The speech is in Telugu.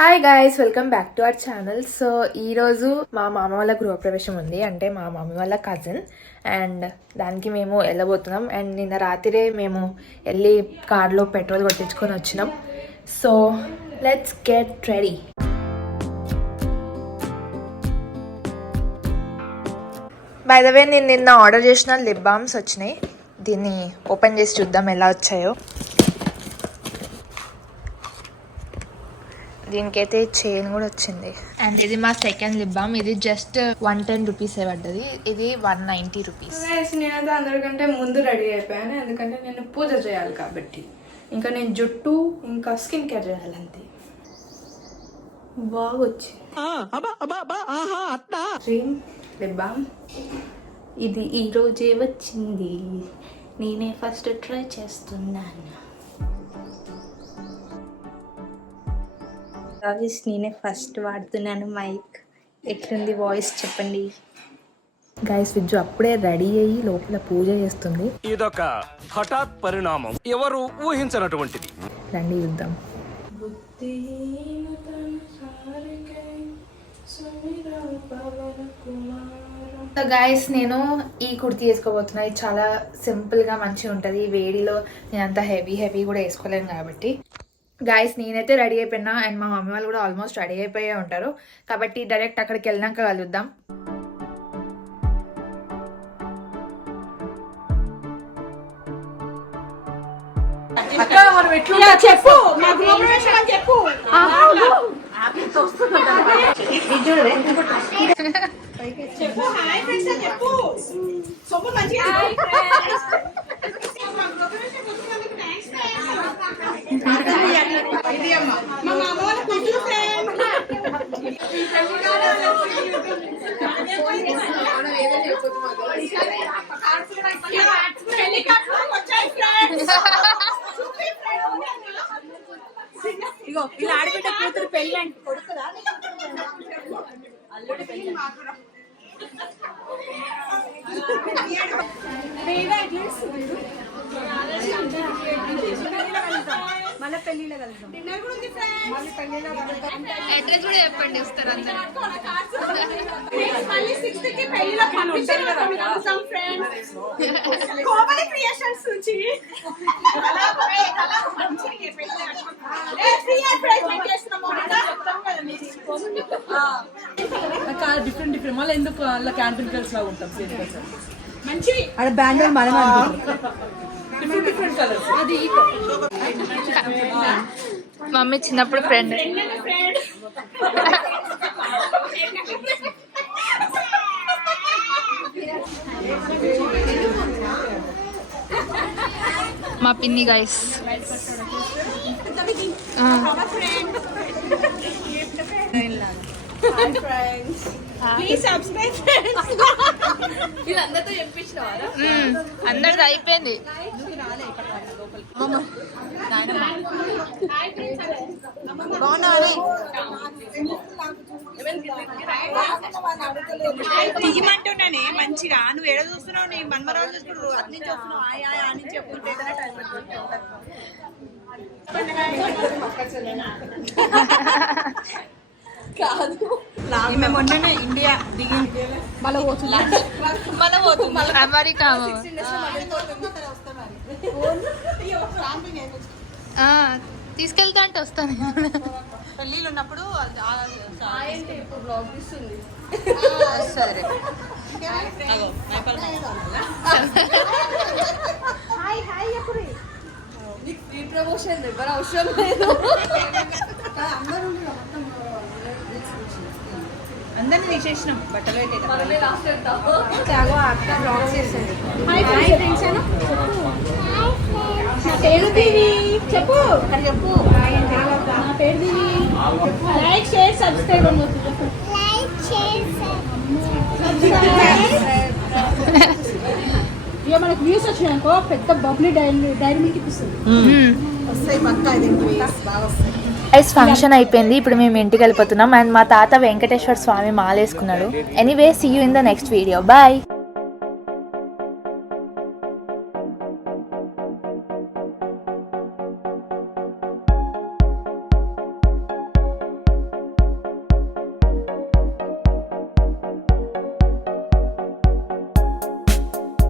Hi guys, welcome back to our channel. So ఈరోజు మా మామ వాళ్ళ గృహప్రవేశం ఉంది, అంటే మా మమ్మీ వాళ్ళ కజిన్, అండ్ దానికి మేము వెళ్ళబోతున్నాం. అండ్ నిన్న రాత్రే మేము వెళ్ళి కార్లో పెట్రోల్ కొట్టించుకొని వచ్చినాం. So let's get ready. By the way, నేను నిన్న ఆర్డర్ చేసిన లిప్ బామ్స్ వచ్చినాయి. దీన్ని ఓపెన్ చేసి చూద్దాం ఎలా వచ్చాయో. దీనికైతే చైన్ కూడా వచ్చింది. అండ్ ఇది మా సెకండ్ లిప్ బామ్. ఇది జస్ట్ 110 రూపీస్ పడ్డది. ఇది 190 రూపీస్. నేనైతే అందరికంటే ముందు రెడీ అయిపోయాను, ఎందుకంటే నేను పూజ చేయాలి కాబట్టి. ఇంకా నేను జుట్టు ఇంకా స్కిన్ కేర్ చేయాలంతే. బాగా వచ్చింది లిప్ బామ్. ఇది ఈరోజే వచ్చింది, నేనే ఫస్ట్ ట్రై చేస్తున్నాను. నేనే ఫస్ట్ వాడుతున్నాను మైక్. ఎట్లుంది వాయిస్ చెప్పండి గైస్. విజ్జు అప్పుడే రెడీ అయ్యి లోపల పూజ చేస్తుంది. ఇదొక హఠాత్ పరిణామం, ఎవరు ఊహించినటువంటిది. రండి చూద్దాం. సో గైస్, నేను ఈ కుర్తీ వేసుకోబోతున్నా. ఇది చాలా సింపుల్గా మంచిగా ఉంటుంది. వేడిలో నేను అంత హెవీ కూడా వేసుకోలేను కాబట్టి. గైస్, నేనైతే రెడీ అయిపోయినా, అండ్ మా మమ్మీ వాళ్ళు కూడా ఆల్మోస్ట్ రెడీ అయిపోయే ఉంటారు కాబట్టి డైరెక్ట్ అక్కడికి వెళ్ళినాక కలుద్దాం. చెప్పు చెప్పు. హాయ్ ఫ్రెండ్స్ చెప్పు. సూపర్ మంచిగా. ఇది అమ్మ మా మామ వాళ్ళ కూతురు ఫ్రెండ్. ఇగో ఇలా ఆడబిడ్డ కూతురు పెళ్ళి అంటే కొడుకుదా అల్లుడి పెళ్ళి. మళ్ళీ పెళ్ళిలో కలుద్దాం. అడ్రస్ కూడా చెప్పండి, వస్తారు అందరూ. మళ్ళీ 6th కి పెళ్ళిలో పంపించారు కదా ఫ్రెండ్స్. కోమలి క్రియేషన్స్ నుంచి డిఫరెంట్ మళ్ళీ ఎందుకు అలా క్యాంటీన్ కలర్స్ లాగా ఉంటాం. మంచి అక్కడ బ్యాండ్ మనమే డిఫరెంట్ కలర్స్. అది మమ్మీ చిన్నప్పుడు ఫ్రెండ్. మా పిన్ని గైస్. Please subscribe friends. వీళ్ళందరితో చెప్పించినారా? అందరిది అయిపోయింది. తీయమంటున్నానే మంచిగా. నువ్వు ఎడ చూస్తున్నావు? నీ మన్మరాలు చూస్తున్నావు, అటు నుంచి వస్తున్నావు. ఆ నుంచి చెప్పుకుంటే కాదు. మేము మొన్ననే ఇండియా దిగి మళ్ళీ పోతుంది అమెరికా. తీసుకెళ్తా అంటే వస్తాను. పెళ్ళిళ్ళు ఉన్నప్పుడు సరే. ప్రమోషన్ ఎవరు అవసరం లేదు. అందరినీ తీసేసినాం బట్టలు చెప్పు. చెప్పు నా పేరు దివి. Like share subscribe. ఇక మనకు వ్యూస్ వచ్చినాకో పెద్ద బబ్లీ డైరీ మిల్క్ ఇప్పిస్తుంది. వస్తాయి పక్కా. బాగా వస్తాయి. ఫంక్షన్ అయిపోయింది. ఇప్పుడు మేము ఇంటికి వెళ్ళిపోతున్నాం. అండ్ మా తాత వెంకటేశ్వర స్వామి మాలేసుకున్నాడు. Anyway, see you in the next video. Bye.